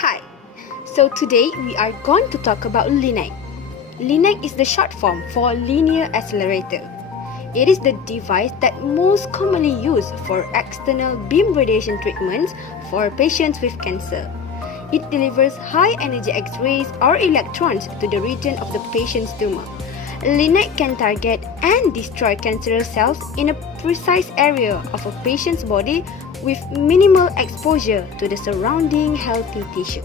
Hi, so today we are going to talk about LINAC. LINAC is the short form for Linear Accelerator. It is the device that most commonly used for external beam radiation treatments for patients with cancer. It delivers high-energy X-rays or electrons to the region of the patient's tumor. LINAC can target and destroy cancerous cells in a precise area of a patient's body with minimal exposure to the surrounding healthy tissue.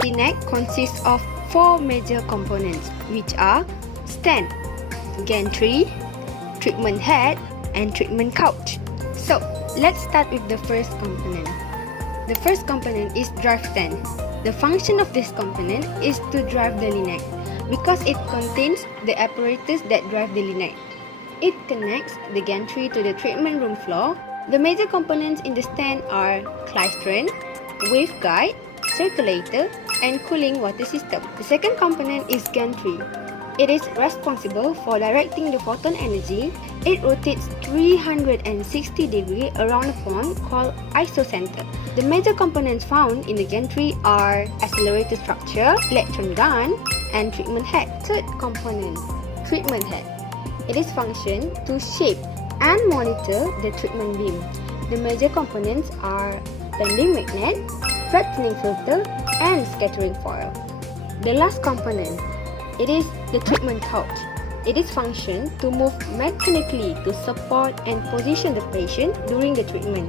LINAC consists of four major components, which are stand, gantry, treatment head, and treatment couch. So, let's start with the first component. The first component is drive stand. The function of this component is to drive the LINAC because it contains the apparatus that drive the LINAC. It connects the gantry to the treatment room floor. The major components in the stand are klystron, waveguide, circulator, and cooling water system. The second component is gantry. It is responsible for directing the photon energy. It rotates 360 degrees around a point called isocenter. The major components found in the gantry are accelerator structure, electron gun, and treatment head. Third component, treatment head. It is function to shape and monitor the treatment beam. The major components are bending magnet, flattening filter, and scattering foil. The last component, it is the treatment couch. It is function to move mechanically to support and position the patient during the treatment.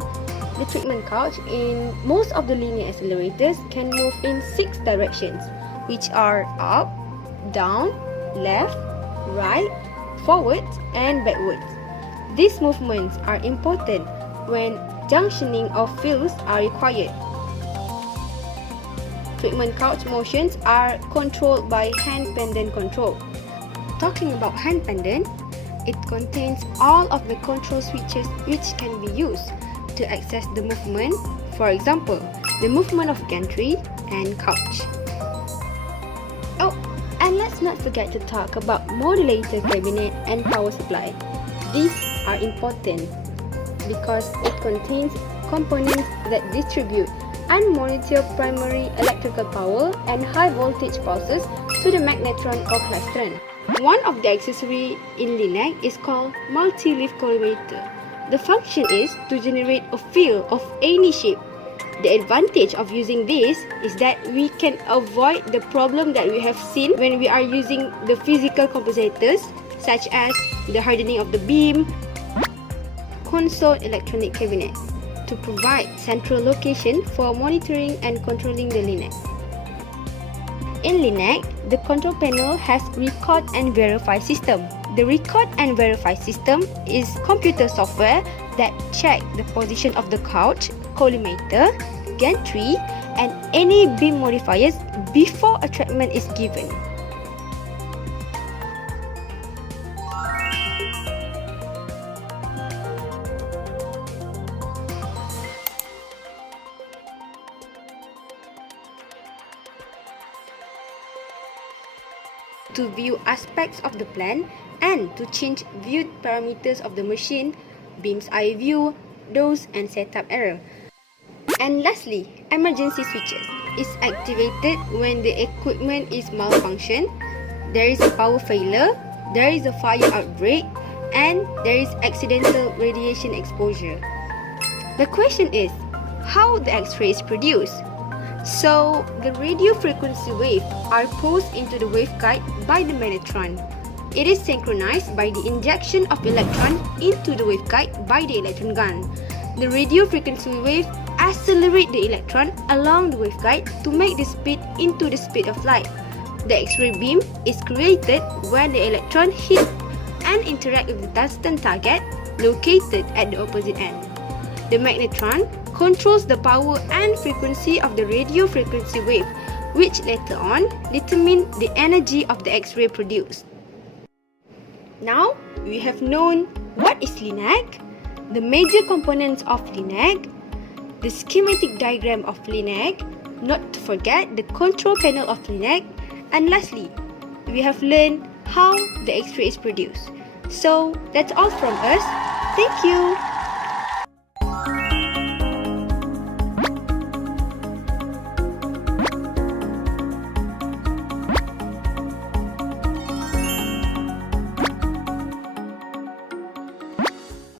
The treatment couch in most of the linear accelerators can move in 6 directions, which are up, down, left, right, forwards, and backwards. These movements are important when junctioning of fields are required. Treatment couch motions are controlled by hand pendant control. Talking about hand pendant, it contains all of the control switches which can be used to access the movement, for example, the movement of gantry and couch. Oh, and let's not forget to talk about modulator cabinet and power supply. These are important because it contains components that distribute and monitor primary electrical power and high voltage pulses to the magnetron or klystron. One of the accessories in LINAC is called multi-leaf collimator. The function is to generate a field of any shape. The advantage of using this is that we can avoid the problem that we have seen when we are using the physical compensators, such as the hardening of the beam, console electronic cabinet, to provide central location for monitoring and controlling the LINAC. In LINAC, the control panel has record and verify system. The record and verify system is computer software that check the position of the couch, collimator, gantry, and any beam modifiers before a treatment is given. To view aspects of the plan and to change viewed parameters of the machine, beam's eye view, dose, and setup error. And lastly, emergency switches is activated when the equipment is malfunction, there is a power failure, there is a fire outbreak, and there is accidental radiation exposure. The question is, how the X-ray is produced? So, the radio frequency waves are posed into the waveguide by the magnetron. It is synchronized by the injection of electron into the waveguide by the electron gun. The radio frequency wave accelerate the electron along the waveguide to make the speed into the speed of light. The X-ray beam is created when the electron hit and interact with the tungsten target located at the opposite end. The magnetron controls the power and frequency of the radio frequency wave, which later on determine the energy of the X-ray produced. Now, we have known what is LINAC, the major components of LINAC, the schematic diagram of LINAC, not to forget the control panel of LINAC, and lastly, we have learned how the X-ray is produced. So, that's all from us. Thank you!